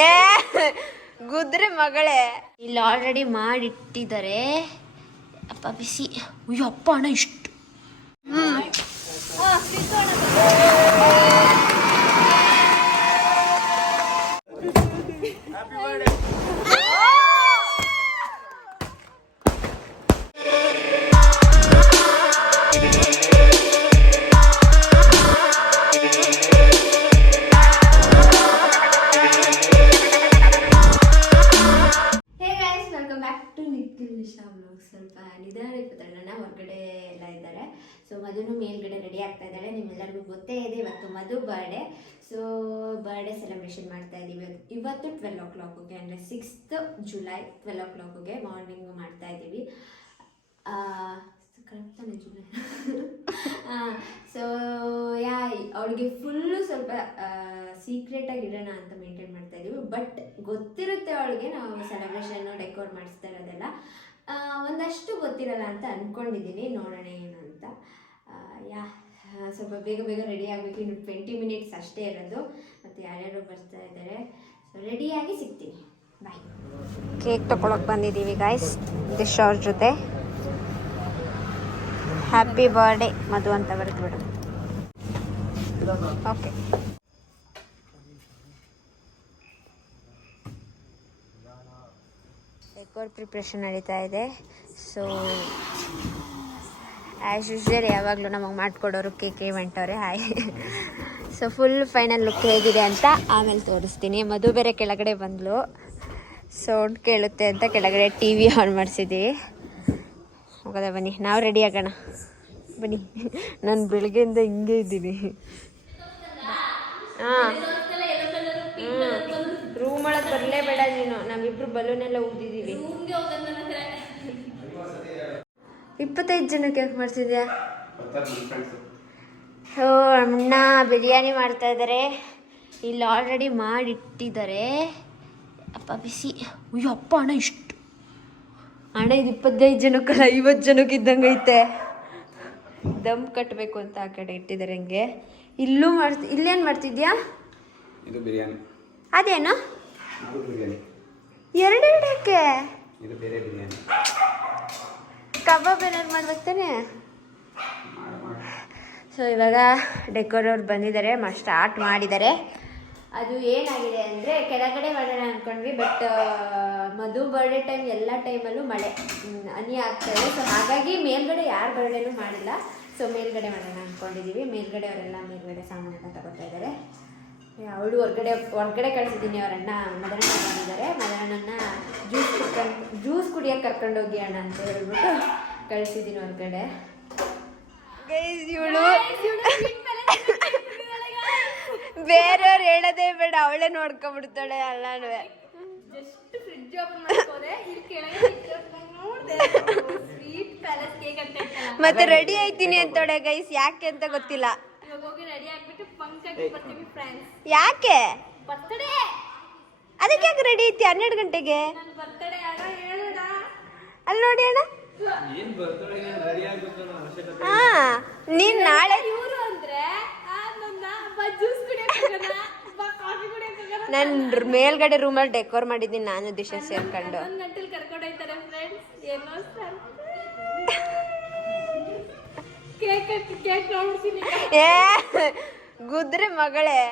ಏ ಗುದ್ರೆ ಮಗಳೇ, ಇಲ್ಲಿ ಆಲ್ರೆಡಿ ಮಾಡಿಟ್ಟಿದ್ದಾರೆ. ಅಪ್ಪ ಬಿಸಿ. ಅಯ್ಯೋ ಅಪ್ಪ ಅಣ್ಣ ಇಷ್ಟು. ಸ್ವಲ್ಪ ನಿಧಾನ ಇಪ್ಪತ್ತಣ್ಣ ಹೊರಗಡೆ ಎಲ್ಲ ಇದ್ದಾರೆ. ಸೊ ಮಧುನು ಮೇಲ್ಗಡೆ ರೆಡಿ ಆಗ್ತಾ ಇದ್ದಾಳೆ. ನಿಮ್ಮೆಲ್ಲರಿಗೂ ಗೊತ್ತೇ ಇದೆ ಇವತ್ತು ಮಧು ಬರ್ಡೇ. ಸೊ ಬರ್ಡೇ ಸೆಲೆಬ್ರೇಷನ್ ಮಾಡ್ತಾ ಇದ್ದೀವಿ ಇವತ್ತು 12 o'clockಗೆ, ಅಂದರೆ 6th July 12 o'clockಗೆ ಮಾರ್ನಿಂಗ್ ಮಾಡ್ತಾ ಇದ್ದೀವಿ. ಕರೆಕ್ಟ್ ತಾನೆ ಜುಲೈ? ಸೊ ಯಾ ಅವಳಿಗೆ ಫುಲ್ಲು ಸ್ವಲ್ಪ ಸೀಕ್ರೆಟಾಗಿ ಇಡೋಣ ಅಂತ ಮೇಂಟೈನ್ ಮಾಡ್ತಾ ಇದ್ದೀವಿ. ಬಟ್ ಗೊತ್ತಿರುತ್ತೆ ಅವಳಿಗೆ ನಾವು ಸೆಲೆಬ್ರೇಷನ್ನು ಡೆಕೋರ್ ಮಾಡಿಸ್ತಾ ಇರೋದೆಲ್ಲ. ಒಂದಷ್ಟು ಗೊತ್ತಿರಲ್ಲ ಅಂತ ಅಂದ್ಕೊಂಡಿದ್ದೀನಿ. ನೋಡೋಣ ಏನು ಅಂತ. ಯಾ ಸ್ವಲ್ಪ ಬೇಗ ಬೇಗ ರೆಡಿ ಆಗಬೇಕು. ಇನ್ನು 20 minutes ಅಷ್ಟೇ ಇರೋದು. ಮತ್ತು ಯಾರ್ಯಾರು ಬರ್ತಾ ಇದ್ದಾರೆ. ಸೊ ರೆಡಿಯಾಗಿ ಸಿಗ್ತೀನಿ. ಬಾಯ್. ಕೇಕ್ ತೊಗೊಳಕ್ಕೆ ಬಂದಿದ್ದೀವಿ ಗಾಯ್ಸ್ ದಿಶ್ ಅವ್ರ ಜೊತೆ. ಹ್ಯಾಪಿ ಬರ್ಡೇ ಮಧು ಅಂತ ಬರೆದ್ಬಿಡು. ಓಕೆ. ಡೆಕೋರ್ ಪ್ರಿಪ್ರೇಷನ್ ನಡೀತಾ ಇದೆ. ಸೊ ಆ್ಯಸ್ ಯೂಶ್ವಲ್ ಯಾವಾಗಲೂ ನಮಗೆ ಮಾಡಿಕೊಡೋರು ಕೇಕ್ ಇವೆಂಟ್ ಅವರೇ. Hi. So full final look ಹೇಗಿದೆ ಅಂತ ಆಮೇಲೆ ತೋರಿಸ್ತೀನಿ. ಮಧು ಬೇರೆ ಕೆಳಗಡೆ ಬಂದಳು, ಸೌಂಡ್ ಕೇಳುತ್ತೆ ಅಂತ ಕೆಳಗಡೆ TV ಆನ್ ಮಾಡಿಸಿದ್ದೀವಿ. ಹೋಗೋದ ಬನ್ನಿ, ನಾವು ರೆಡಿ ಆಗೋಣ ಬನ್ನಿ. ನಾನು ಬೆಳಗ್ಗೆಯಿಂದ ಹಿಂಗೆ ಇದ್ದೀನಿ. ಹಾಂ ರೂಮ್ ಒಳಗೆ ಬರಲೇಬೇಡ ನೀನು. ನಾವಿಬ್ರು ಬಲೂನೆಲ್ಲ ಊದಿದ್ದೀವಿ. 25 ಜನಕ್ಕೆ ಯಾಕೆ ಮಾಡ್ತಿದ್ಯಾ? ಓ ಅಣ್ಣ ಬಿರಿಯಾನಿ ಮಾಡ್ತಾ ಇದ್ದಾರೆ. ಇಲ್ಲಿ ಆಲ್ರೆಡಿ ಮಾಡಿಟ್ಟಿದ್ದಾರೆ. ಅಪ್ಪ ಬಿಸಿ. ಅಯ್ಯೋ ಅಪ್ಪ ಅಣ್ಣ ಇಷ್ಟು. ಅಣ್ಣ ಇದು 25 ಜನಕ್ಕಲ್ಲ 50 ಜನಕ್ಕೆ ಇದ್ದಂಗೆ ಐತೆ. ದಮ್ ಕಟ್ಟಬೇಕು ಅಂತ ಆ ಕಡೆ ಇಟ್ಟಿದ್ದಾರೆ. ಹಂಗೆ ಇಲ್ಲೂ ಇಲ್ಲೇನು ಮಾಡ್ತಿದ್ಯಾ? ಇದು ಬಿರಿಯಾನಿ. ಅದೇನು ಎರಡೆರಡಕ್ಕೆ? ಇದು ಬೇರೆ ಬಿರಿಯಾನಿ. ಕಬಾಬ್ ಏನಾದ್ರು ಮಾಡ್ಬೇಕು ತಾನೆ? ಸೊ ಇವಾಗ ಡೆಕೋರ್ ಅವ್ರು ಬಂದಿದ್ದಾರೆ, ಸ್ಟಾರ್ಟ್ ಮಾಡಿದ್ದಾರೆ. ಅದು ಏನಾಗಿದೆ ಅಂದರೆ ಕೆಳಗಡೆ ಮಾಡೋಣ ಅಂದ್ಕೊಂಡ್ವಿ. ಬಟ್ ಮಧು ಬರ್ಡೇ ಟೈಮ್ ಎಲ್ಲ ಟೈಮಲ್ಲೂ ಮಳೆ ಹನಿ ಆಗ್ತಾಯಿದೆ. ಸೊ ಹಾಗಾಗಿ ಮೇಲ್ಗಡೆ ಯಾರು ಬರ್ಡೇನೂ ಮಾಡಿಲ್ಲ. ಸೊ ಮೇಲ್ಗಡೆ ಮಾಡೋಣ ಅಂದ್ಕೊಂಡಿದ್ದೀವಿ. ಮೇಲ್ಗಡೆ ಅವರೆಲ್ಲ ಮೇಲ್ಗಡೆ ಸಾಮಾನೆಲ್ಲ ತಗೋತಾ ಇದ್ದಾರೆ. ಅವಳು ಹೊರ್ಗಡೆ ಕಳಿಸಿದ್ದೀನಿ. ಅವರಣ್ಣ ಮದರಣ್ಣ ಬಂದಿದ್ದಾರೆ. ಮದರಣ್ಣನ ಜ್ಯೂಸ್ ಕುಡಿಯೋಕೆ ಕರ್ಕೊಂಡೋಗಿ ಅಣ್ಣ ಅಂತ ಹೇಳ್ಬಿಟ್ಟು ಕಳಿಸಿದ್ದೀನಿ ಹೊರಗಡೆ. ಇವಳು ಬೇರೆಯವ್ರು ಹೇಳೋದೇ ಬೇಡ, ಅವಳೇ ನೋಡ್ಕೊಂಡ್ಬಿಡ್ತಾಳೆ ಎಲ್ಲಾನು. ಮತ್ತೆ ರೆಡಿ ಆಯ್ತೀನಿ ಅಂತೋಳೆ ಗೈಸ್. ಯಾಕೆ ಅಂತ ಗೊತ್ತಿಲ್ಲ. ಯಾಕೆ ಅದಕ್ಕೆ ಯಾಕೆ ರೆಡಿ ಐತಿ 12 ಗಂಟೆಗೆ? ಅಲ್ಲಿ ನೋಡಿ ಅಣ್ಣ. ಹಾ ನೀನ್ ನಾಳೆ ನನ್ ಮೇಲ್ಗಡೆ ರೂಮಲ್ಲಿ ಡೆಕೋರ್ ಮಾಡಿದ್ದೀನಿ ನಾನು ದಿಶಾ ಸೇರ್ಕೊಂಡು. ಏ ಗುದ್ರೆ ಮಗಳೇ.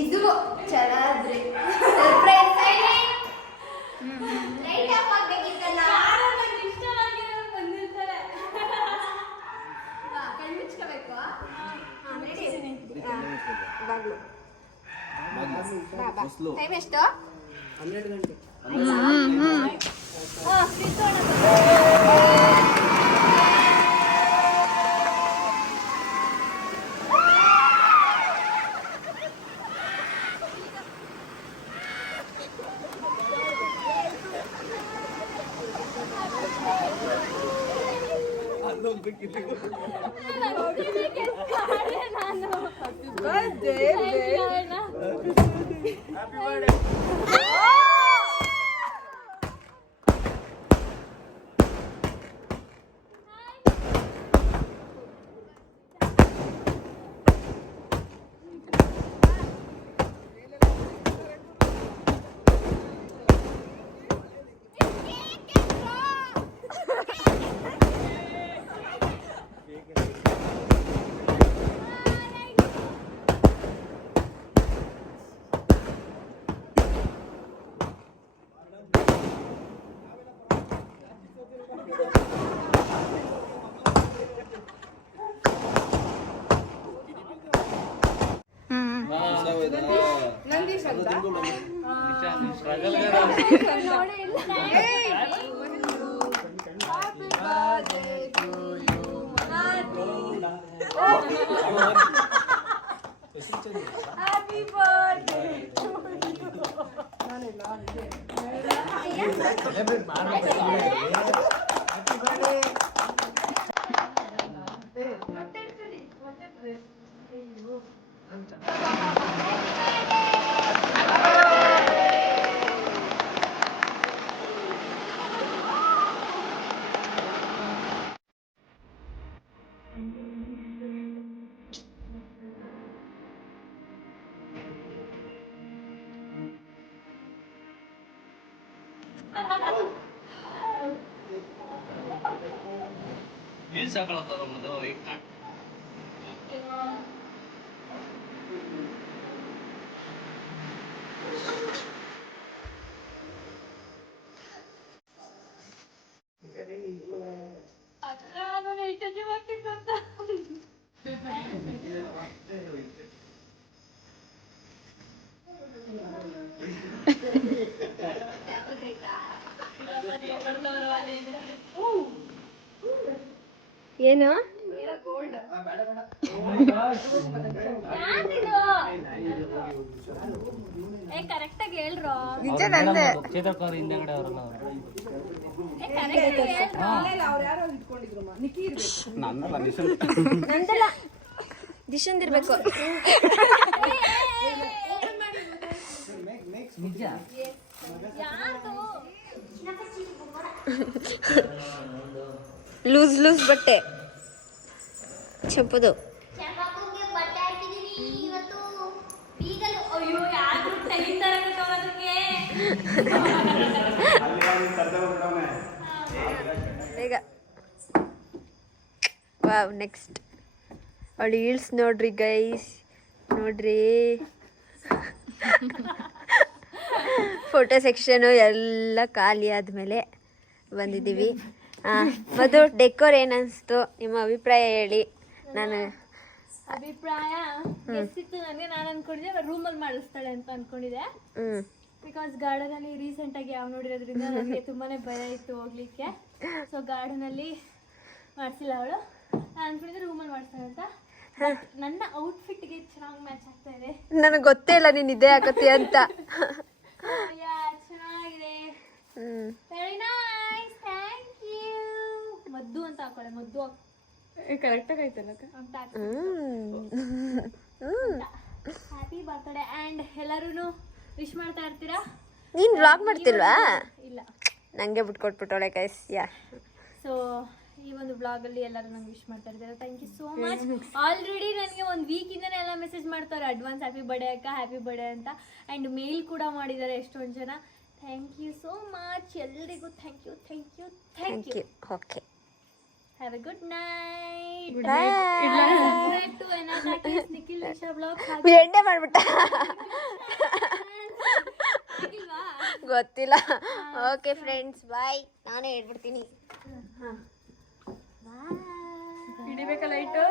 ಇದು ಚೆನ್ನಾದ್ರಿ ಟೈಮ್ ಎಷ್ಟು? 12 ಗಂಟೆ. ಏನು ಕರೆಕ್ಟಾಗಿ ಹೇಳ್ರೋ ನಿಜ ನಂದೆ ನಂದಲ್ಲ ದಿಶಂದ್ ಇರ್ಬೇಕು. ಲೂಸ್ ಲೂಸ್ ಬಟ್ಟೆ ಚಪ್ಪದು ಬೇಗ. ವಾವ್, ನೆಕ್ಸ್ಟ್ ಅವಳು ಹೀಲ್ಸ್ ನೋಡ್ರಿ ಗೈಸ್, ನೋಡ್ರಿ ಫೋಟೋ ಸೆಕ್ಷನು ಎಲ್ಲ ಖಾಲಿ ಆದಮೇಲೆ ಬಂದಿದ್ದೀವಿ. ಮಧು, ಡೆಕೋರ್ ಏನನ್ನಿಸ್ತು, ನಿಮ್ಮ ಅಭಿಪ್ರಾಯ ಹೇಳಿ. ನಾನು ಅಭಿಪ್ರಾಯ ಎಷ್ಟಿತ್ತು ನನಗೆ, ನಾನು ಅನ್ಕೊಂಡಿದ್ದೆ ರೂಮಲ್ಲಿ ಮಾಡಿಸ್ತಾಳೆ ಅಂತ ಅನ್ಕೊಂಡಿದ್ದೆ. ಬಿಕಾಸ್ ಗಾರ್ಡನ್ ಅಲ್ಲಿ ರೀಸೆಂಟ್ ಆಗಿ ಯಾವ ನೋಡಿರೋದ್ರಿಂದ ನನಗೆ ತುಂಬಾನೇ ಭಯ ಇತ್ತು ಹೋಗ್ಲಿಕ್ಕೆ. ಸೊ ಗಾರ್ಡನ್ ಅಲ್ಲಿ ಮಾಡಿಸಿಲ್ಲ ಅವಳು, ನಾನು ಅನ್ಕೊಂಡಿದ್ದೆ ರೂಮಲ್ಲಿ ಮಾಡಿಸ್ತಾಳೆ ಅಂತ. ನನ್ನ ಔಟ್ಫಿಟ್ಗೆ ಚೆನ್ನಾಗಿ ಮ್ಯಾಚ್ ಆಗ್ತಾ ಇದೆ. ನನಗೆ ಗೊತ್ತೇ ಇಲ್ಲ ನೀನು ಇದೇ ಹಾಕತ್ತಿ ಅಂತ. ಚೆನ್ನಾಗಿದೆ, ವೆರಿ ನೈಸ್, ಥ್ಯಾಂಕ್ ಯು. ಮದ್ದು ಅಂತ ಹಾಕೊಳ್ಳೆ, ಮದ್ದು ಕರೆಕ್ಟಾಗಿ ಆಯ್ತಲ್ಲ. Happy birthday. ಆ್ಯಂಡ್ ಎಲ್ಲರೂ ವಿಶ್ ಮಾಡ್ತಾ ಇರ್ತೀರಾ? ನೀನು ವ್ಲಾಗ್ ಮಾಡ್ತಿಲ್ವಾ? ಇಲ್ಲ, ನನಗೆ ಬಿಟ್ಕೊಟ್ಬಿಟ್ಟವಳೆ ಗೈಸ್. ಯಾ, ಸೊ ಈ ಒಂದು ಬ್ಲಾಗಲ್ಲಿ ಎಲ್ಲರೂ ನಂಗೆ ವಿಶ್ ಮಾಡ್ತಾ ಇದ್ದಾರೆ. Thank you so much. Already ನನಗೆ ಒಂದು ವೀಕಿಂದನೇ ಎಲ್ಲ ಮೆಸೇಜ್ ಮಾಡ್ತಾರೆ, ಅಡ್ವಾನ್ಸ್ ಹ್ಯಾಪಿ ಬರ್ಡೇ ಅಕ್ಕ, ಹ್ಯಾಪಿ ಬರ್ಡೇ ಅಂತ. ಆ್ಯಂಡ್ ಮೇಲ್ ಕೂಡ ಮಾಡಿದ್ದಾರೆ ಎಷ್ಟೊಂದು ಜನ. ಥ್ಯಾಂಕ್ ಯು ಸೋ ಮಚ್ ಎಲ್ಲರಿಗೂ. Thank you, thank you, thank you. Okay, have a good night. Bye. ಟು ಎನಾಟಾಕಿಸ್ ನಿಖಿಲ್ ನಿಶಾ ಬ್ಲಾಗ್. ಎಣ್ಣೆ ಮಾಡ್ಬಿಟ್ಟ, ಗೊತ್ತಿಲ್ಲ. Okay friends, bye. ನಾನೇ ಹೇಳ್ಬಿಡ್ತೀನಿ. ಹಿಡಿಬೇಕಲ್ಲ ಲೈಟು.